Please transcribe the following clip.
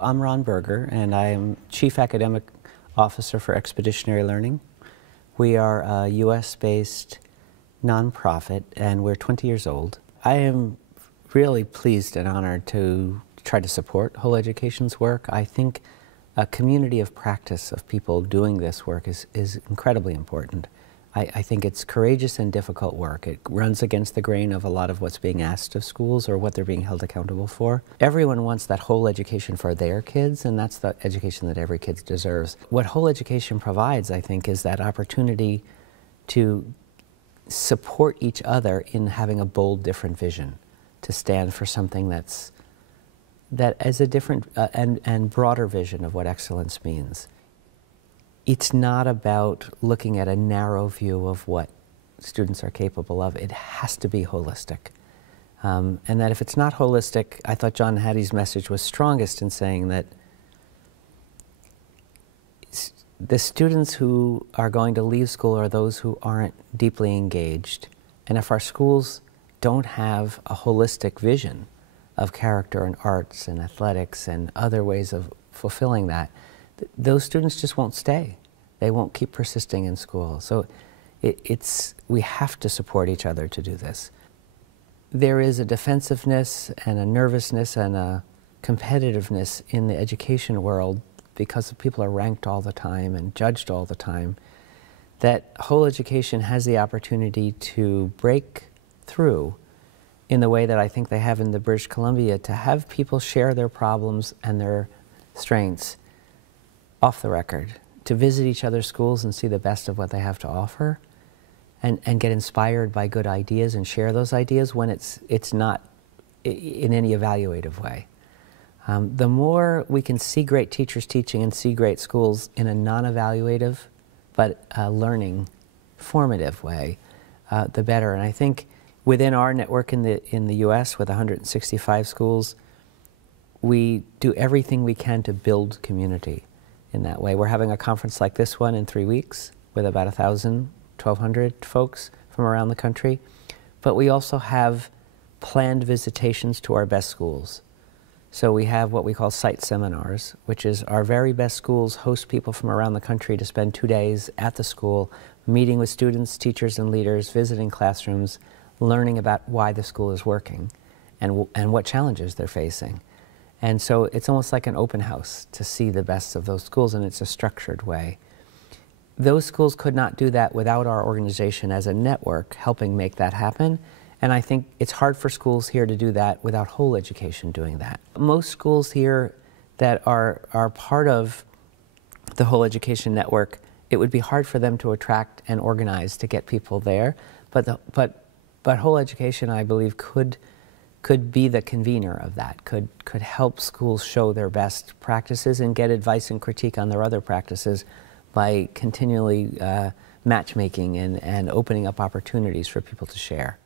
I'm Ron Berger, and I am Chief Academic Officer for Expeditionary Learning. We are a US-based nonprofit, and we're 20 years old. I am really pleased and honored to try to support Whole Education's work. I think a community of practice of people doing this work is incredibly important. I think it's courageous and difficult work. It runs against the grain of a lot of what's being asked of schools or what they're being held accountable for. Everyone wants that whole education for their kids, and that's the education that every kid deserves. What Whole Education provides, I think, is that opportunity to support each other in having a bold, different vision, to stand for something that is a different and broader vision of what excellence means. It's not about looking at a narrow view of what students are capable of. It has to be holistic. And that if it's not holistic, I thought John Hattie's message was strongest in saying that the students who are going to leave school are those who aren't deeply engaged. And if our schools don't have a holistic vision of character and arts and athletics and other ways of fulfilling that, those students just won't stay. They won't keep persisting in school. So we have to support each other to do this. There is a defensiveness and a nervousness and a competitiveness in the education world because people are ranked all the time and judged all the time, that Whole Education has the opportunity to break through in the way that I think they have in the British Columbia, to have people share their problems and their strengths off the record, to visit each other's schools and see the best of what they have to offer, and get inspired by good ideas and share those ideas when it's not in any evaluative way. The more we can see great teachers teaching and see great schools in a non-evaluative but learning, formative way, the better. And I think within our network in the US with 165 schools, we do everything we can to build community in that way. We're having a conference like this one in 3 weeks with about 1,000, 1,200 folks from around the country. But we also have planned visitations to our best schools. So we have what we call site seminars, which is our very best schools host people from around the country to spend 2 days at the school, meeting with students, teachers, and leaders, visiting classrooms, learning about why the school is working and what challenges they're facing. And so it's almost like an open house to see the best of those schools, and it's a structured way. Those schools could not do that without our organization as a network helping make that happen. And I think it's hard for schools here to do that without Whole Education doing that. Most schools here that are part of the Whole Education network, it would be hard for them to attract and organize to get people there. But Whole Education, I believe, could be the convener of that, could help schools show their best practices and get advice and critique on their other practices by continually matchmaking and opening up opportunities for people to share.